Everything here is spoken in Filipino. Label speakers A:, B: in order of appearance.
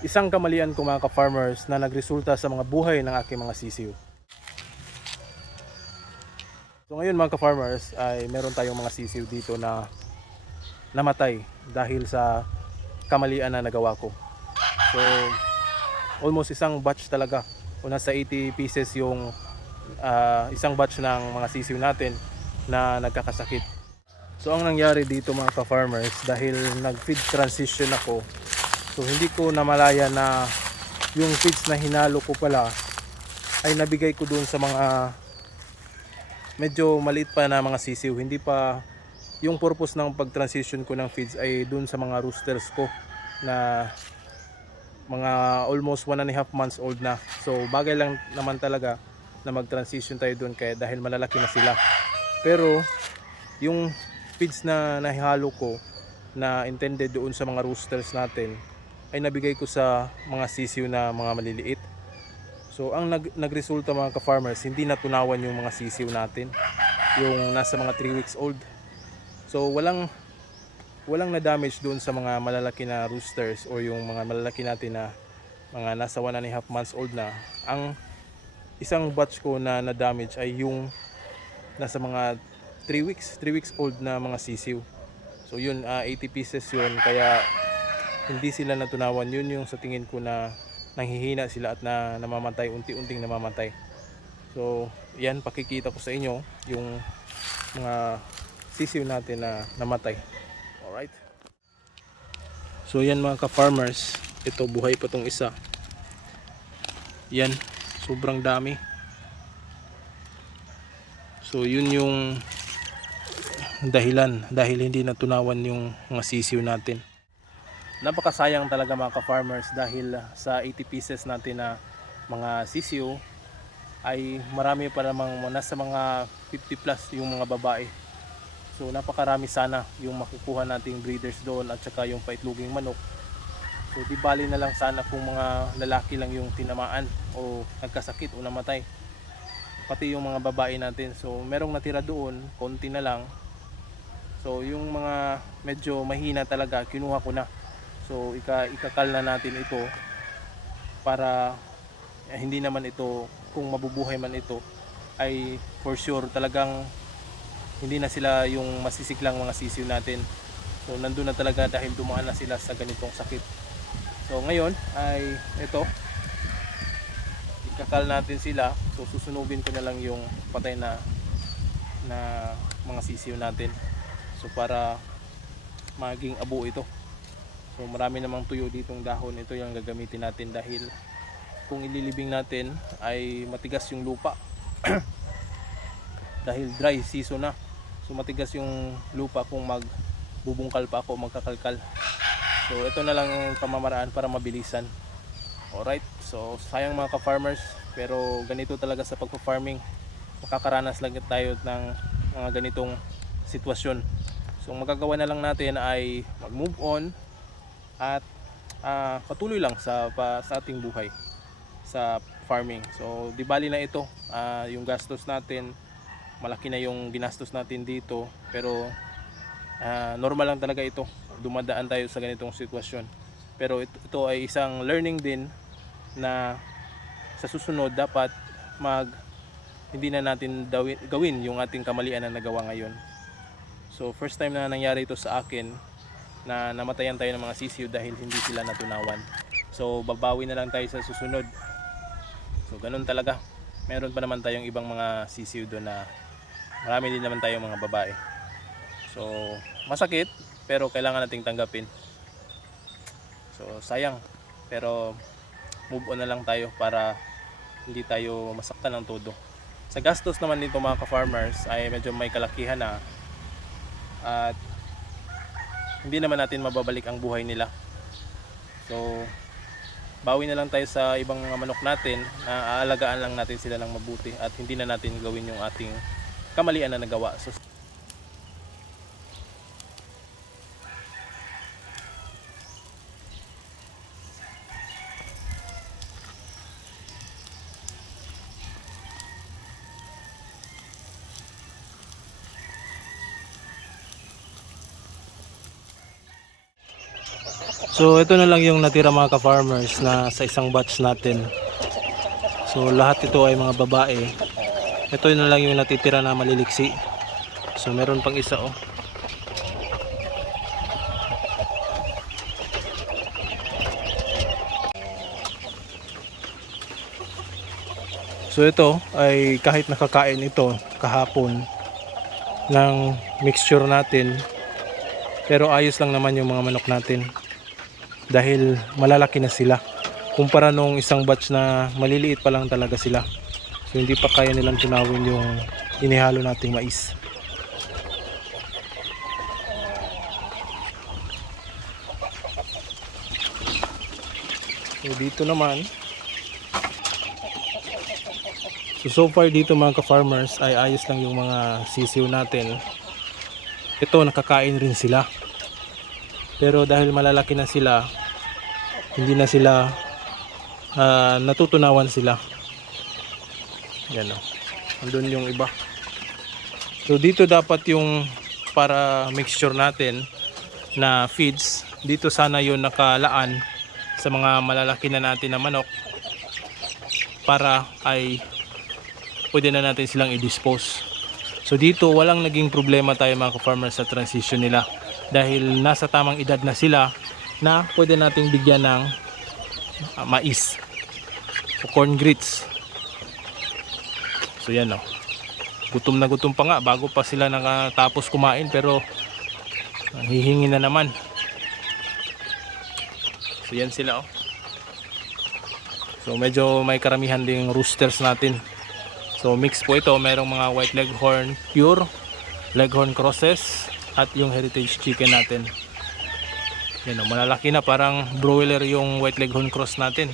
A: isang kamalian ko mga ka-farmers na nagresulta sa mga buhay ng aking mga sisiw. So ngayon mga ka-farmers ay meron tayong mga sisiw dito na namatay dahil sa kamalian na nagawa ko. So almost isang batch talaga. O nasa 80 pieces yung ah, isang batch ng mga sisiw natin na nagkakasakit. So ang nangyari dito mga ka-farmers dahil nag-feed transition ako so hindi ko namalaya na yung feeds na hinalo ko pala ay nabigay ko doon sa mga medyo maliit pa na mga sisiw. Hindi pa yung purpose ng pag-transition ko ng feeds ay doon sa mga roosters ko na mga almost one and a half months old na. So bagay lang naman talaga na mag-transition tayo doon kaya dahil malalaki na sila. Pero yung feeds na nahihalo ko na intended doon sa mga roosters natin ay nabigay ko sa mga sisiw na mga maliliit. So ang nag nagresulta mga ka-farmers, hindi natunawan yung mga sisiw natin, yung nasa mga 3 weeks old. So walang walang na-damage doon sa mga malalaki na roosters o yung mga malalaki natin na mga nasa 1 and a half months old na. Ang isang batch ko na na-damage ay yung nasa mga 3 weeks, 3 weeks old na mga sisiw. So yun, ah, 80 pieces yun. Kaya hindi sila natunawan. Yun yung sa tingin ko na nanghihina sila at na namamatay, unti-unting namamatay. So yan, pakikita ko sa inyo yung mga sisiw natin na namatay. Alright. So yan mga ka-farmers, ito buhay pa tong isa. Yan, sobrang dami. So yun yung dahilan dahil hindi natunawan yung mga sisiw natin. Napakasayang talaga mga ka-farmers dahil sa 80 pieces natin na mga sisiw ay marami pa namang nasa mga 50 plus yung mga babae. So napakarami sana yung makukuha nating breeders doon at saka yung paitloging manok. So di bali na lang sana kung mga lalaki lang yung tinamaan o nagkasakit o namatay. Pati yung mga babae natin. So merong natira doon, konti na lang. So yung mga medyo mahina talaga, kinuha ko na. So ika ikakal na natin ito para eh, hindi naman ito kung mabubuhay man ito ay for sure talagang hindi na sila yung masisiklang mga sisiw natin. So nandun na talaga dahil dumaan na sila sa ganitong sakit. So ngayon ay ito ikakal natin sila. So susunugin ko na lang yung patay na na mga sisiw natin. So para maging abo ito. So marami namang tuyo ditong dahon. Ito yung gagamitin natin dahil kung ililibing natin ay matigas yung lupa. dahil dry season na. So matigas yung lupa kung magbubungkal pa ako, magkakalkal. So ito na lang yung pamamaraan para mabilisan. Alright, so sayang mga ka-farmers pero ganito talaga sa pagpa-farming. Makakaranas lang tayo ng mga ganitong sitwasyon. So ang magagawa na lang natin ay mag-move on at ah, patuloy lang sa pa, sa ating buhay sa farming. So di bali na ito ah, yung gastos natin malaki na yung ginastos natin dito. Pero ah, normal lang talaga ito. Dumadaan tayo sa ganitong sitwasyon. Pero ito, ito ay isang learning din na sa susunod dapat mag hindi na natin dawin, gawin yung ating kamalian na nagawa ngayon. So first time na nangyari ito sa akin na namatayan tayo ng mga sisiw dahil hindi sila natunawan so babawi na lang tayo sa susunod so ganun talaga meron pa naman tayong ibang mga sisiw doon na marami din naman tayong mga babae. So, masakit, pero kailangan nating tanggapin. So, sayang. Pero, move on na lang tayo para hindi tayo masaktan ng todo. Sa gastos naman nito mga ka-farmers ay medyo may kalakihan na at hindi naman natin mababalik ang buhay nila. So, bawi na lang tayo sa ibang mga manok natin na aalagaan lang natin sila ng mabuti at hindi na natin gawin yung ating kamalian na nagawa. So, So ito na lang yung natira mga ka-farmers na sa isang batch natin. So lahat ito ay mga babae. Ito na lang yung natitira na maliliksi. So meron pang isa oh. So ito ay kahit nakakain ito kahapon ng mixture natin pero ayos lang naman yung mga manok natin dahil malalaki na sila kumpara nung isang batch na maliliit pa lang talaga sila so hindi pa kaya nilang tunawin yung inihalo nating mais so dito naman So, so far dito mga ka-farmers ay ayos lang yung mga sisiw natin. Ito nakakain rin sila. Pero dahil malalaki na sila, hindi na sila ah, natutunawan sila. Yan o. Andun yung iba. So dito dapat yung para mixture natin na feeds. Dito sana yun nakalaan sa mga malalaki na natin na manok para ay pwede na natin silang i-dispose. So dito walang naging problema tayo mga ka-farmers sa transition nila dahil nasa tamang edad na sila na pwede nating bigyan ng ah, mais o corn grits. So yan o. Gutom na gutom pa nga bago pa sila nakatapos kumain pero ah, hihingi na naman. So yan sila o. So medyo may karamihan ding roosters natin. So mix po ito, merong mga white leghorn pure, leghorn crosses at yung heritage chicken natin. Yan o, malalaki na parang broiler yung white leghorn cross natin.